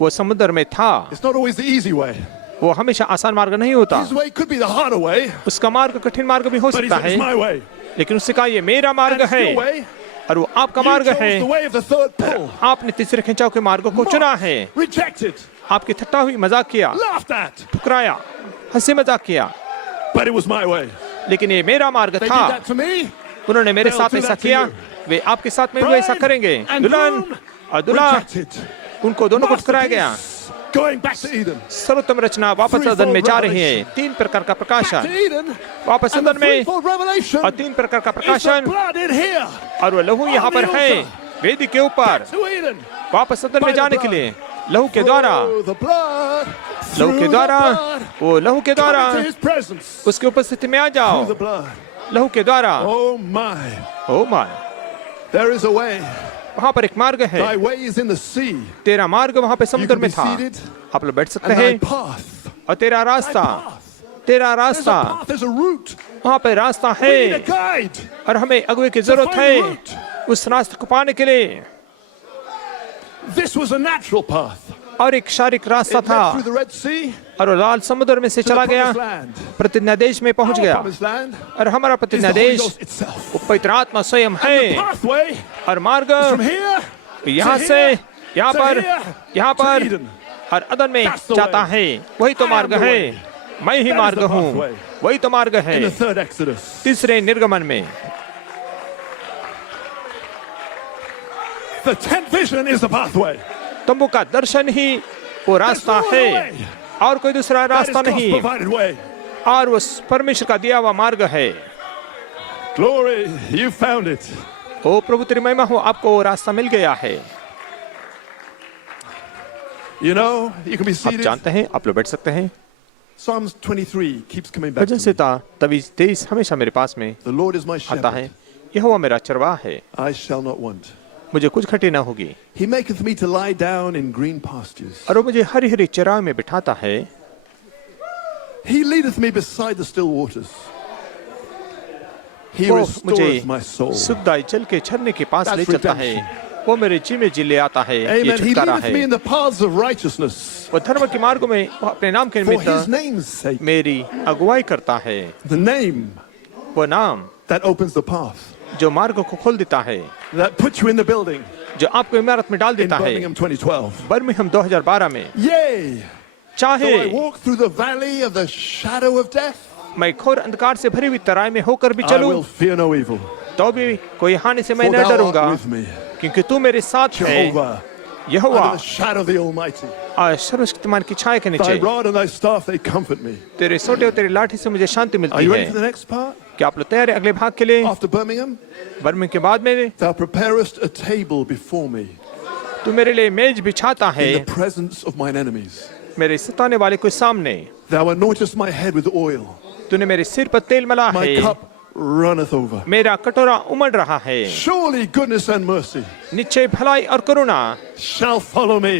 वो समुद्र में था। It's not always the easy way. वो हमेशा आसान मार्ग नहीं होता, His way could be the harder way, उसका मार्ग कठिन मार्ग भी हो but he सकता said, है, it's my way. लेकिन उससे कहा ये मेरा And मार्ग it's है your way. और वो आपका You मार्ग chose है। the way of the third pull. आपने तीसरे खिंचाव के मार्ग को चुना है। Rejected, आपकी ठट्टा हुई, मजाक किया, laughed at, ठुकराया, हंसी मजाक किया, but it was my way. लेकिन ये मेरा मार्ग They did था। that to me. उन्होंने मेरे They'll साथ do ऐसा that to किया, you. वे आपके साथ में भी ऐसा Bride करेंगे। and दुल्हन groom और दूल्हा, rejected. उनको दोनों को ठुकराया गया। Masterpiece, going back to Eden. सर्वोत्तम रचना वापस अदन में जा रही है। 3 प्रकार का Back to प्रकाशन Eden. वापस And the अदन में, threefold revelation और 3 प्रकार का is the प्रकाशन blood in here. और वो लहू यहाँ पर है वेदी के ऊपर To Eden. वापस अदन में जाने के लिए लहू के द्वारा, Through the blood. लहू Through के the द्वारा, blood. वो लहू के द्वारा Come into his presence. उसकी उपस्थिति में आ जाओ। Through the blood. लहू के द्वारा, Oh my. Oh my, There is a way. वहाँ पर एक मार्ग है। Thy way is in the sea. तेरा मार्ग वहाँ पे You समुद्र can में be था। seated. आप लोग बैठ सकते And thy हैं। path. और तेरा Thy रास्ता, path. तेरा There's a रास्ता, path. There's a route. वहाँ पे रास्ता We need a है guide. और हमें अगुवे की जरूरत find है the route. उस रास्ते को पाने के लिए। This was a natural path. और एक शारीरिक रास्ता It था led through the Red Sea और वो लाल समुद्र में से to the चला गया, promised land. प्रतिज्ञा देश में पहुंच Our गया। promised land और हमारा is प्रतिज्ञा the Holy देश Ghost itself. वो पवित्र आत्मा स्वयं The है। pathway और मार्ग from here यहाँ to से here, यहाँ to पर, here, यहाँ to पर Eden. और अदन में That's the जाता way. है। वही तो I am मार्ग the है, way. मैं ही That is मार्ग the हूँ, pathway. वही तो मार्ग है। In the third Exodus. तीसरे निर्गमन में The tent vision is the pathway. तंबू का दर्शन ही वो रास्ता no other है way. और कोई दूसरा That is रास्ता God's नहीं, provided way. और वो परमेश्वर का दिया हुआ मार्ग है। Glory, you found it. ओ प्रभु तेरी महिमा हो, आपको वो रास्ता मिल गया है। You know, you can be आप seated. जानते हैं, आप लोग बैठ सकते हैं। Psalms 23 keeps coming back bhajan to me. Sita 23 हमेशा मेरे पास में The Lord is my आता shepherd. है। यहोवा मेरा चरवाहा है, I shall not want. मुझे कुछ घटी ना होगी। He maketh me to lie down in green pastures. और वो मुझे हरी हरी चराई में बिठाता है। He leadeth me beside the still waters. He वो restoreth my मुझे soul. सुखदाई जल के झरने के पास That's ले चलता है। वो मेरे जी में जी ले आता है। ये Amen. He छुटकारा leadeth me है। in the paths of righteousness वो धर्म के मार्ग में वो अपने नाम के for his निमित्त name's sake. मेरी अगुवाई करता है। The name वो नाम that opens the path, जो मार्ग को खोल देता है, that puts you in the building जो आपको इमारत में डाल in देता है। Birmingham 2012. बर्मिंघम 2012 में, Yea, चाहे though I walk through the valley of the shadow of death, मैं घोर अंधकार से भरी हुई तराई में होकर भी I will चलूं fear no evil. तो भी कोई हानि से मैं For न thou डरूंगा, art with me, क्योंकि तू मेरे साथ है। Jehovah, Jehovah under the shadow of the Almighty. और सर्वशक्तिमान की छाया के Thy नीचे rod and thy staff, they comfort me. तेरे सोटे और तेरी लाठी से मुझे शांति Are मिलती you है। ready for the next part? क्या आप लोग तैयार हैं अगले भाग के लिए? After Birmingham, बर्मिंघम के बाद में thou preparest a table before me तू मेरे लिए मेज बिछाता है in the presence of mine enemies. मेरे सताने वाले के सामने। Thou anointest my head with oil. तूने मेरे सिर पर तेल मला My है, cup runneth over. मेरा कटोरा उमड़ रहा है। Surely goodness and mercy निश्चय भलाई और करुणा shall follow me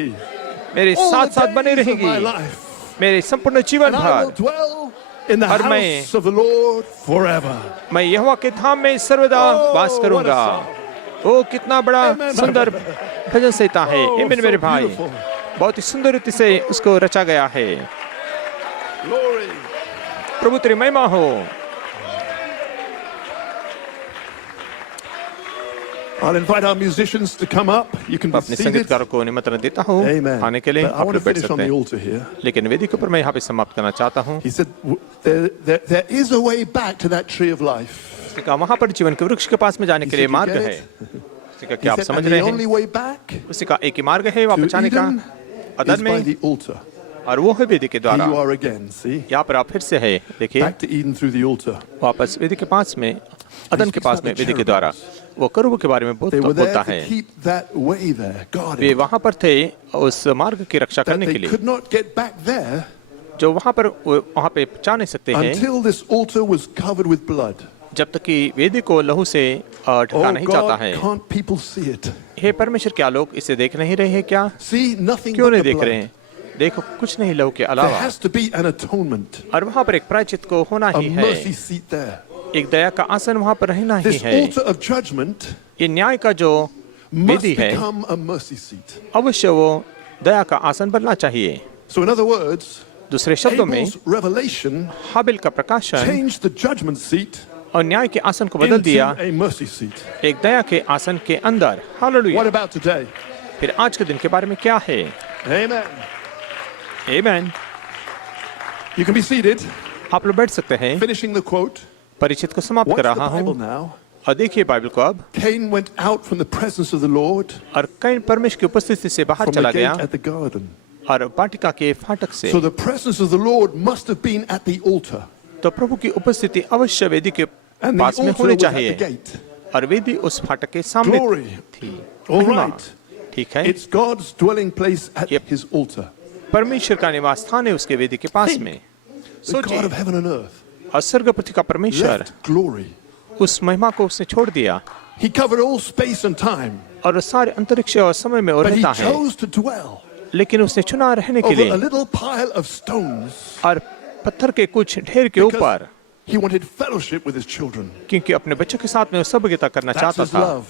मेरे all साथ साथ the बने days of रहेगी my life. मेरे संपूर्ण जीवन And I will भर। dwell in the और मैं house of the Lord forever. मैं यहोवा के धाम में सर्वदा Oh, वास what a करूंगा। song. ओ कितना बड़ा Amen, सुंदर भजन संहिता है। Oh, आमीन मेरे so भाई, beautiful. बहुत ही सुंदर रीति से उसको रचा गया है। Glory. प्रभु तेरी महिमा हो। I'll invite our musicians to come up. You can be अपने seated. संगीतकारों को निमंत्रण देता हूँ Amen. आने के लिए। But I आप want लोग to बैठ finish सकते on the हैं, altar here. लेकिन वेदी के ऊपर मैं यहाँ पे समाप्त करना चाहता हूँ। He said, there is a way back to that tree of life. उसने कहा वहाँ पर जीवन के वृक्ष के पास में जाने He के लिए said, "You मार्ग get है। it?" उसने कहा He क्या आप said, समझ and रहे the हैं? only way back उसने कहा एक ही मार्ग है to वापस जाने का, Eden अदन is by में, the altar. और वो है वेदी के Here द्वारा। you are again, see? यहाँ पर आप फिर से है, देखिए Back to Eden through the altar. वापस वेदी के पास में, अदन के पास में वेदी के द्वारा। वो करूबों के बारे में They were there बोलता to है। keep that way there, way guarded. वहाँ पर थे उस मार्ग की रक्षा That करने के they लिए, could not get back there जो वहाँ पर वहाँ पे जा नहीं सकते हैं until this altar was covered with blood. जब तक कि वेदी को लहू से ढका Oh नहीं जाता God, है। can't people see it? हे परमेश्वर, क्या लोग इसे देख नहीं रहे हैं क्या? See, nothing क्यों but नहीं the देख रहे blood. हैं? देखो कुछ नहीं लहू के There अलावा। has to be an atonement, और वहाँ पर एक प्रायश्चित को होना a ही है, mercy seat there. एक दया का आसन वहाँ पर रहना ही This है। altar of judgment ये न्याय का जो must वेदी है become a mercy seat. अवश्य वो दया का आसन बनना चाहिए। So in other words, दूसरे शब्दों में Abel's revelation हाबिल का प्रकाशन changed the judgment seat और न्याय के आसन को बदल into दिया a mercy seat. एक दया के आसन के अंदर। हालेलुया। What about today? फिर आज के दिन के बारे में क्या है? Amen. आमीन। You can be seated. आप लोग बैठ सकते हैं। Finishing the quote. परिचित को समाप्त Watch कर the रहा Bible हूँ now. और देखिए बाइबल को अब। Cain went out from the presence of the Lord और कैन परमेश्वर की उपस्थिति से बाहर from the चला gate गया at the garden. और वाटिका के फाटक से। So the presence of the Lord must have been at the altar. तो प्रभु की उपस्थिति अवश्य वेदी के And the पास में altar होनी was at the चाहिए gate. और वेदी उस फाटक के सामने Glory. थी। All महिमा। right. ठीक है, It's God's dwelling place at Yep. his altar. परमेश्वर का निवास स्थान है उसके वेदी के पास में। The God सोचिए, of heaven and earth और स्वर्ग पृथ्वी का परमेश्वर left glory. उस महिमा को उसने छोड़ दिया He covered all space and time, और उस सारे अंतरिक्ष और समय में वो but he रहता है, chose to dwell लेकिन उसने चुना रहने के over a लिए little pile of stones और पत्थर के कुछ ढेर के because ऊपर, he wanted fellowship with his children. क्योंकि अपने बच्चों के साथ में वो सभ्यता करना That's चाहता his था। love.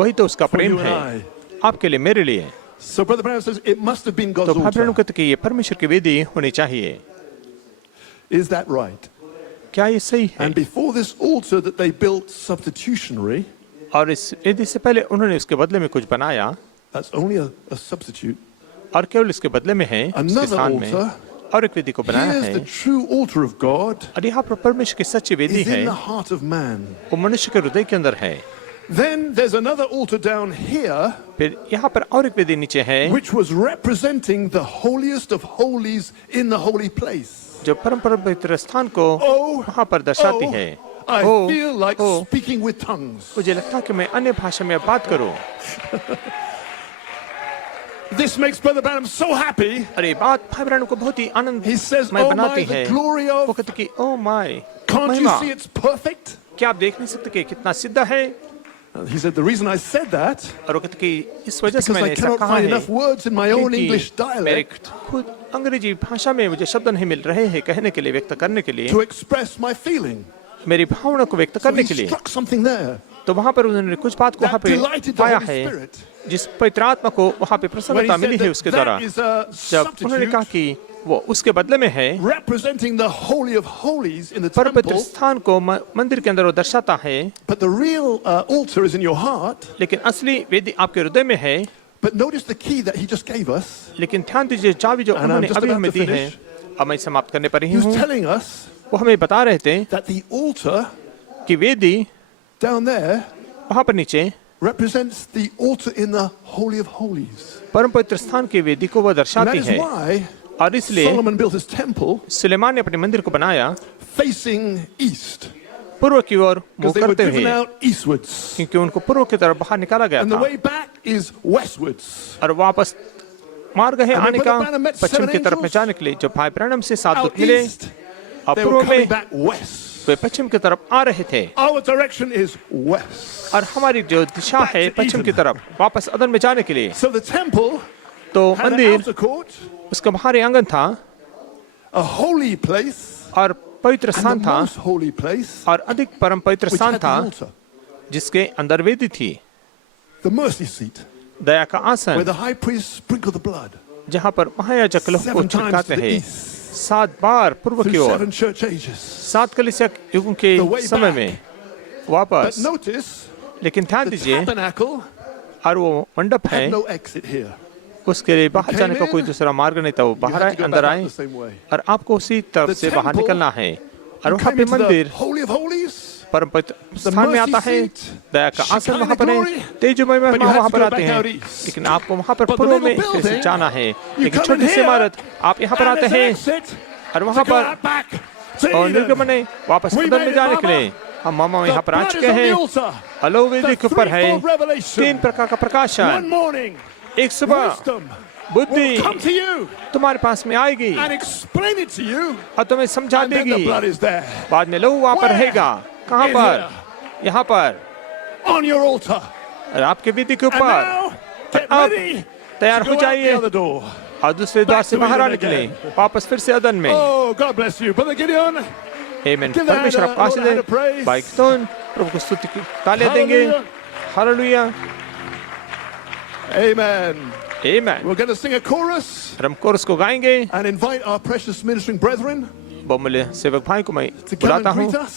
वही तो उसका For प्रेम you and है I. आपके लिए, मेरे लिए। So Brother Branham says it must have been तो God's भाई बहनों altar. कहते कि ये परमेश्वर की वेदी होनी चाहिए। Is that right? क्या ये सही है? And before this altar that they built substitutionary, और इस वेदी से पहले उन्होंने उसके बदले में कुछ बनाया that's only a substitute. और केवल इसके बदले में है, उसके Another स्थान में altar. और एक वेदी को बनाया Here's है। the true altar of God और यहाँ पर परमेश्वर की सच्ची वेदी is है, in the heart of man. वो मनुष्य के हृदय के अंदर है। Then there's another altar down here फिर यहाँ पर और एक वेदी नीचे है which was representing the holiest of holies in the holy place. जो परम पवित्र स्थान को Oh, वहाँ पर दर्शाती oh, है। I Oh, feel like oh. speaking with tongues. मुझे लगता है कि मैं अन्य भाषा में अब बात करूं। This makes Brother Branham so happy. और ये बात भाई बहनों को बहुत ही He says, आनंदमय oh बनाती my, है। the glory वो of, कहते कि ओ माय, can't you महिमा, see it's perfect? क्या आप देख नहीं सकते कि कितना सिद्ध है? He said, the reason I said that और वो कहते कि इस वजह से because मैंने I ऐसा cannot कहा find है enough words in my own English क्योंकि मेरे dialect खुद अंग्रेजी भाषा में मुझे शब्द नहीं मिल रहे हैं कहने के लिए, व्यक्त करने के लिए, to express my feeling. मेरी भावना को व्यक्त So करने he के लिए। struck something there तो वहाँ पर उन्होंने कुछ बात को वहाँ that पे delighted the पाया Holy है, Spirit. जिस पवित्र आत्मा को वहाँ पे When he प्रसन्नता मिली said है that उसके द्वारा। that is a जब उन्होंने कहा substitute कि वो उसके बदले में है, representing the holy of holies in the पर पवित्र temple, स्थान को मंदिर के अंदर वो दर्शाता है, but the real altar is in your heart. लेकिन असली वेदी आपके हृदय में है। But notice the key that he just gave us. लेकिन ध्यान दीजिए चाबी जो And I'm उन्होंने just अभी about हमें to दी है, finish. अब मैं समाप्त करने पर ही He was हूँ। telling us वो हमें बता रहे थे that the altar कि वेदी down there वहाँ पर नीचे represents the altar in the Holy of Holies. परम पवित्र स्थान की वेदी को वह And that दर्शाती is है why और इसलिए Solomon built his temple Suleman ने अपने मंदिर को बनाया facing east. पूर्व की ओर Because मुंह they were करते driven हुए, out eastwards. क्योंकि उनको पूर्व की तरफ बाहर निकाला गया And the था way back is westwards. और वापस मार्ग है And आने when का Brother Branham met पश्चिम 7 की तरफ में angels, जाने के लिए। जब भाई ब्रैनम से 7 Out दूत मिले east, और they were पूर्व coming में back west. वे पश्चिम की तरफ आ रहे थे Our direction is west. और हमारी जो दिशा है Back to पश्चिम की Eden. तरफ वापस अदन में जाने के लिए। So the temple तो had an मंदिर outer court, उसका बाहरी आंगन था a holy place, और पवित्र and स्थान the था most holy place, और अधिक परम पवित्र which स्थान had the था altar, जिसके अंदर वेदी थी, the mercy seat, दया का where आसन, the high priest sprinkled the blood जहाँ पर महायाजक लहू को 7 times छिड़काते to the हैं east 7 बार पूर्व की through ओर 7 church ages. 7 कलीसिया युगों के The way समय back. में But वापस। notice, लेकिन ध्यान the दीजिए tabernacle और वो मंडप है had no exit here. उसके लिए बाहर came जाने का कोई in, दूसरा मार्ग नहीं था। वो You बाहर had आए to go अंदर back आए out the same way. और आपको उसी तरफ The से बाहर temple, निकलना है। और You वहाँ came पे into the मंदिर Holy of Holies, परम पवित्र स्थान में आता है, दया का आसन वहाँ पर है, तेजोमय but you महिमा had वहाँ to पर go आते back हैं। out east. लेकिन आपको वहाँ पर But the पूर्व little में फिर से building, जाना है। you लेकिन come छोटी in सी here, इमारत आप यहाँ पर and आते there's an हैं exit और to वहाँ go पर out back to और Eden. निर्गमन है वापस We अदन made में it, जाने के Mama. लिए। हम मामा The यहाँ पर आ blood is चुके on the हैं। altar. अलो वेदी के The ऊपर है threefold revelation. 3 प्रकार का One प्रकाशन। morning, एक सुबह wisdom बुद्धि will come to you तुम्हारे पास में आएगी and explain it to you, और तुम्हें समझा and then the देगी। blood is there बाद में लहू वहाँ पर Where? रहेगा। कहाँ In पर? here. यहाँ पर on your altar. और आपके वेदी के And ऊपर। now, get अब ready तैयार to हो go out the जाइए other door. और दूसरे द्वार से to बाहर Eden आने के लिए again. वापस फिर से अदन में। Oh, God bless you. Brother Gideon, आमीन। give the परमेश्वर hand आपको आशीष a they. hand of praise. भाई कीर्तन प्रभु को स्तुति की तालियां देंगे। Hallelujah amen. आमीन। We're going to sing a chorus हम कोरस को गाएंगे। and invite our precious ministering brethren बहुमूल्य सेवक भाई को मैं to come बुलाता and हूँ greet us,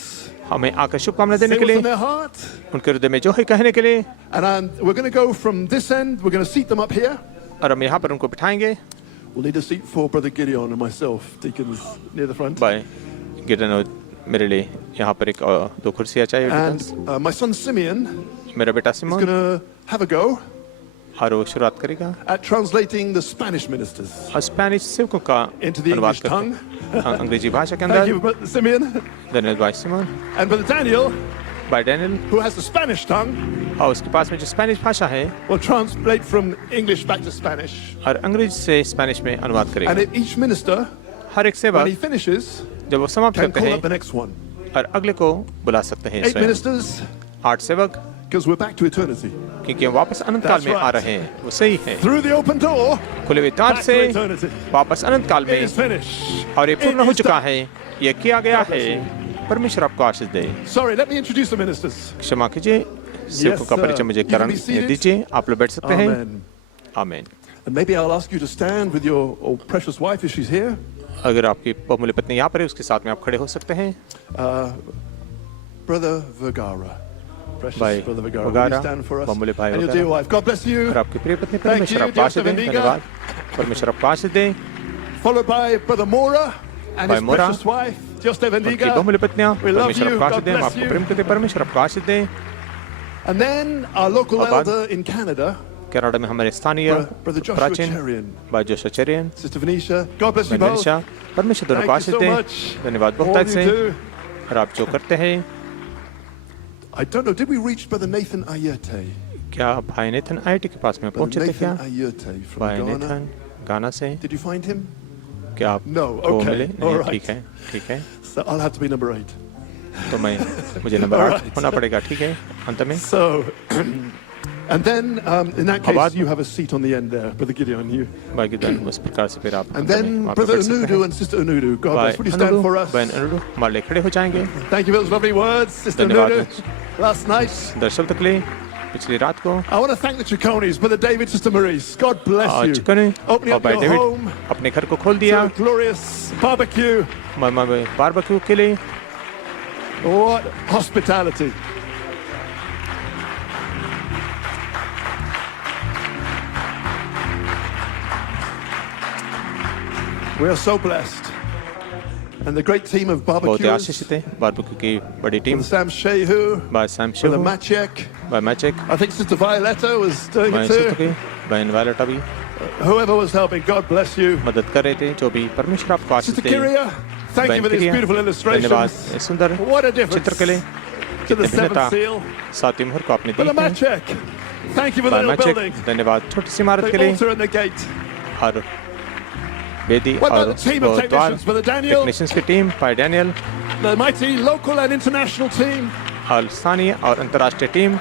हमें आकर शुभकामनाएं say देने के what's in लिए, their heart. उनके हृदय में जो है कहने के लिए। And we're going to go from this end. We're going to seat them up here. और हम यहाँ पर उनको बिठाएंगे। We'll need a seat for Brother Gideon and myself, deacons near the front. भाई गिरन और मेरे लिए यहाँ पर एक 2 कुर्सियाँ चाहिए। And my son Simeon मेरा बेटा is going Simon to have a go और वो शुरुआत करेगा at translating the Spanish ministers और स्पेनिश सेवकों का into the अनुवाद English tongue. करके अंग्रेजी भाषा के Thank you, अंदर। Brother Simeon. धन्यवाद भाई सिमोन। And Brother Daniel, भाई Daniel who has the Spanish tongue, और उसके पास में जो स्पेनिश भाषा है will translate from English back to Spanish. और अंग्रेजी से स्पेनिश में अनुवाद And करेगा। each minister, हर एक when he सेवक finishes, जब वो समाप्त can करते call up the हैं next one. और अगले को बुला सकते हैं 8 स्वयं। ministers, 8 सेवक because we're back to eternity. क्योंकि हम वापस अनंत काल That's में आ right. रहे हैं। वो सही है। Through the open door, खुले हुए द्वार back से to eternity. वापस अनंत काल It में is finished. और ये पूर्ण It हो is चुका done. है। ये किया गया है। परमेश्वर आपको आशीष दे। Sorry, let me introduce the ministers. क्षमा कीजिए सेवकों का sir. परिचय मुझे You can कराने be seated. दीजिए। आप लोग बैठ सकते हैं। Amen. आमीन। And maybe I'll ask you to stand with your precious wife if she's here. अगर आपकी बहुमूल्य पत्नी यहाँ पर है उसके साथ में आप खड़े हो सकते हैं। Brother Vergara. Precious भाई Brother Vergara. Will you वगारा stand for us? बहुमूल्य भाई And your dear वगारा wife. God bless you. और आपकी प्रिय पत्नी Thank परमेश्वर you, आपको आशीष दे। Joseph धन्यवाद परमेश्वर आपको आशीष दे। Followed by Brother Mora and By his Mora. precious wife, Joseph उनकी Vendiga. बहुमूल्य पत्नियां We love परमेश्वर you. आपको आशीष God दे। हम bless आपको you. प्रेम करते हैं। परमेश्वर आपको आशीष दे। And then our local और बाद- elder in Canada, कनाडा में हमारे स्थानीय Brother Joshua प्राचीन Cherian, भाई Joshua Cherian Sister Venetia. God bless you both. Venetia परमेश्वर दोनों को Thank you Ashish so they. much धन्यवाद for बहुत all आज you से do. और आप जो करते हैं। I don't know, did we reach Brother Nathan Ayete? क्या भाई नेथन आईटी के पास में Brother पहुंचे थे Nathan क्या? Ayete from भाई Ghana. नेथन गाना से Did you find him? क्या आप No, को okay, मिले? all नहीं, right. ठीक है ठीक है। So I'll have to be number 8. तो मुझे नंबर All 8 right. होना पड़ेगा। ठीक है अंत में। So, and then in that Abad. case, you have a seat on the end there, Brother Gideon. You. भाई की दान उस प्रकार से फिर आप And अंत then में वहाँ पे Brother बैठ सकते Anudu हैं। and Sister Anudu. God भाई bless. Would you stand अनुडू for us? बहन अनुडू हमारे लिए खड़े हो जाएंगे। Thank you for those lovely words, Sister धन्यवाद। Anudu. Last night. दर्शक तक ले पिछली रात को I want to thank the Chiconis, Brother David, Sister Maurice. God bless you. Chicken Opening और up भाई your डेविड home अपने घर को खोल to दिया। a glorious barbecue. Mama barbecue के लिए। What hospitality. We are so blessed. And the great team of बहुत ही barbecuers, आशीषित है बारबेक्यू की बड़ी टीम। Brother Sam Shehu, भाई सैम Brother शेहू Maciek, भाई मैचेक, I think Sister Violetta was doing भाई it सुत too. की, बहन वायलेटा भी Whoever was helping, God bless you. मदद कर रहे थे, जो भी परमेश्वर आपको आशीष Sister they. Kyria, thank you बहन for these किरिया, beautiful धन्यवाद illustrations. इस सुंदर What a difference चित्र के लिए। to the भिन्नता seventh seal. सातवीं मोहर को आपने दी Brother है। Maciek, thank you for the भाई little मैचेक, building, धन्यवाद छोटी सी इमारत के the लिए altar and the gate. और वेदी What और about the team of वो द्वार। technicians, Brother Daniel? टेक्नीशियंस की टीम, भाई Daniel The mighty local and international team. और स्थानीय और अंतर्राष्ट्रीय team.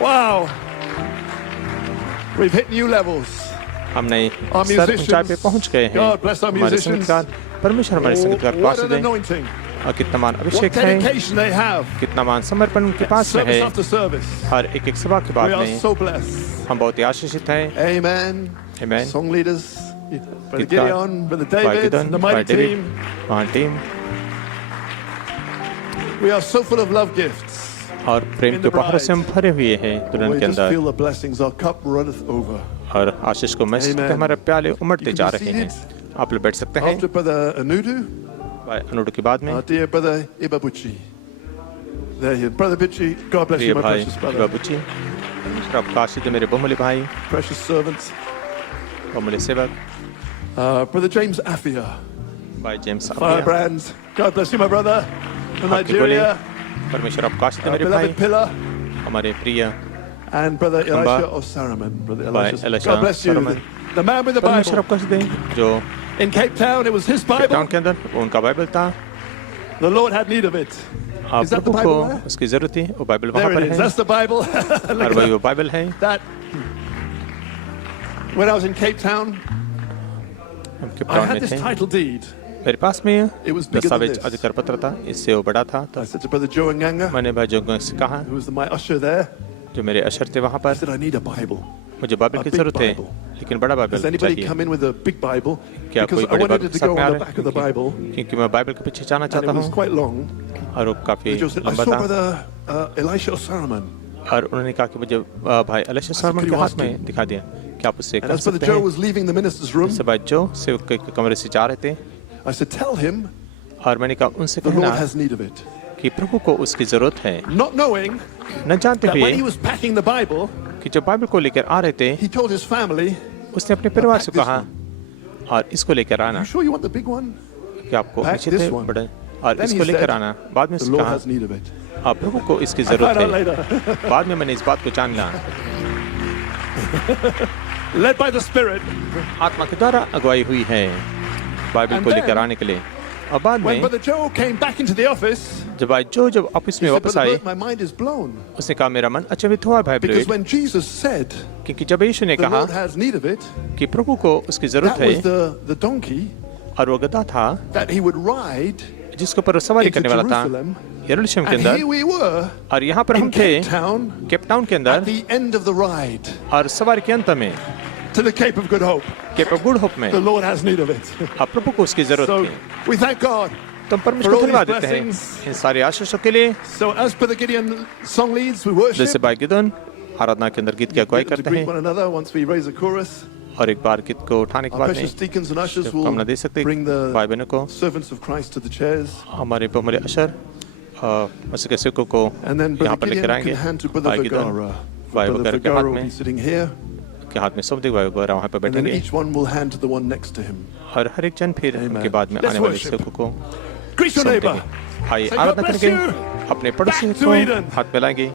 Wow. We've hit new levels. हम नई Our स्तर ऊंचाई पे musicians, पहुंच गए हैं। God bless our हमारे musicians. संगीतकार, परमेश्वर हमारे संगीतकार को What आशीष an दें anointing. और कितना मान What अभिषेक है, dedication they have. कितना मान समर्पण उनके पास में Service है। after service. हर एक सभा के बाद We are में so blessed. हम बहुत ही आशीषित हैं। Amen. Amen. Song leaders, Brother गीतकार, Gideon, Brother भाई David, गिदोन, the भाई mighty डेविड, team. वहाँ team We are so full of love gifts. और प्रेम In के the उपहारों से हम bride. भरे हुए हैं दुल्हन We के just अंदर feel the blessings. Our cup runneth over. और आशीष को महसूस करते Amen. हमारे प्याले उमड़ते You can जा be रहे हैं। seated. आप लोग बैठ सकते हैं। After Brother Anudu, भाई अनुड के बाद में our dear Brother Ibabuchi. There you Brother Bichi, God bless प्रिय you, my भाई precious brother. बाबूजी, आपका आशीष दे मेरे बहुमूल्य भाई, Precious servants. बहुमूल्य सेवक Brother James Afia, भाई James Afia, Firebrands. God bless you, my brother. From आपके बोले Nigeria. परमेश्वर आपका आशीष दे Our मेरे भाई, beloved pillar. हमारे प्रिय And Brother Kamba. Elisha Osaraman. Brother Bye, Elisha. Elisha God bless you. Osaraman. The man with the परमेश्वर Bible. आपका आशीष दे। जो In Cape Town, it was his town Bible. के अंदर वो उनका बाइबल था, The Lord had need of it. आप Is that the Prabhu Bible को there? उसकी जरूरत थी, वो बाइबल वहाँ There पर it is. है That's the Bible. और Look वही at वो बाइबल है। that. When I was in Cape Town, हम केप I टाउन had में this थे, title deed. मेरे पास में It was bigger than दस्तावेज this. अधिकार पत्र था, इससे वो बड़ा था। I said to Brother Joe Nganga, मैंने भाई जोगों से कहा, who was my usher there, जो मेरे अशर थे वहाँ I पर, said, I need a Bible. मुझे बाइबल A की big जरूरत है, Bible. लेकिन बड़ा Does बाइबल anybody चाहिए। come in with a big Bible? क्या Because कोई I बड़े wanted बाइबल it के to go साथ में आ on the रहा back है, of the Bible, क्योंकि मैं बाइबल के पीछे जाना and चाहता it was हूँ quite long. और वो काफी Joe said, I लंबा saw था। Brother Elisha Osaraman. और उन्होंने कहा कि मुझे भाई अलीशा सरमन could के you हाथ ask में him? दिखा दिया, क्या आप उससे And कर as Brother सकते Joe हैं? was leaving the minister's room, उससे भाई जो सेवक के कमरे से जा रहे थे, I said, tell him और मैंने कहा उनसे the Lord कहना has need of it. कि प्रभु को उसकी जरूरत है, Not knowing न जानते that हुए when he was packing the Bible, कि जब बाइबल को लेकर आ रहे थे, he told his family, उसने अपने परिवार से Pack this कहा और इसको लेकर आना, you sure you want the big one? कि आपको Pack निश्चित this है one. बड़े, और Then he इसको लेकर said, आना। बाद में The उसने Lord कहा has need of it. आप प्रभु को इसकी I जरूरत found out है। later. बाद में मैंने इस बात को जान लिया, Led by the Spirit. आत्मा के द्वारा अगुवाई हुई है बाइबल And को then, लेकर आने के लिए। और बाद When में Brother Joe came back into the office, जब आज जब ऑफिस he में said, वापस Brother आए, Bert, my mind is blown. उसने कहा मेरा मन अचंभित हुआ भाई Because bread, when Jesus said क्योंकि जब यीशु ने the कहा Lord has need of it, कि प्रभु को उसकी जरूरत that was है, the donkey और वो गधा था that he would ride जिसको पर वो सवारी into करने वाला था Jerusalem. यरूशलेम के And अंदर, here we were और यहाँ पर हम in थे Cape Town केप टाउन के at अंदर, the end of the ride और सवारी के अंत में to the Cape of Good Hope. Cape Good Hope में The Lord has need of it. आप प्रभु को उसकी जरूरत So थी। we thank God. तो हम परमेश्वर for को all धन्यवाद these देते हैं blessings. इन सारे आशीषों के लिए। So as per the Gideon song leads, we जैसे worship. भाई गिदोन आराधना के अंदर गीत की अगुवाई To करते greet हैं, one another once we raise a chorus. और एक बार गीत को उठाने के Our बाद precious में deacons and ushers हम ना will दे सकते bring भाई the बहनों को, servants of Christ to the chairs. हमारे बहुमूल्य अशर मसीह के सेवकों को And then यहाँ Brother पर Gideon लेकर can आएंगे। hand to Brother भाई गिदोन Vergara. भाई Brother वगैरह के हाथ Vergara will में be sitting here. के हाथ में सौंप भाई वगैरह वहाँ पे And then बैठेंगे, each one will hand to the one next to him. और हर एक जन फिर Amen. उनके बाद में Let's आने वाले worship. सेवकों को Greet your neighbor. सौंपेंगे। आइए Say, आराधना God bless करेंगे, you. अपने पड़ोसी Back to को Eden. हाथ मिलाएंगे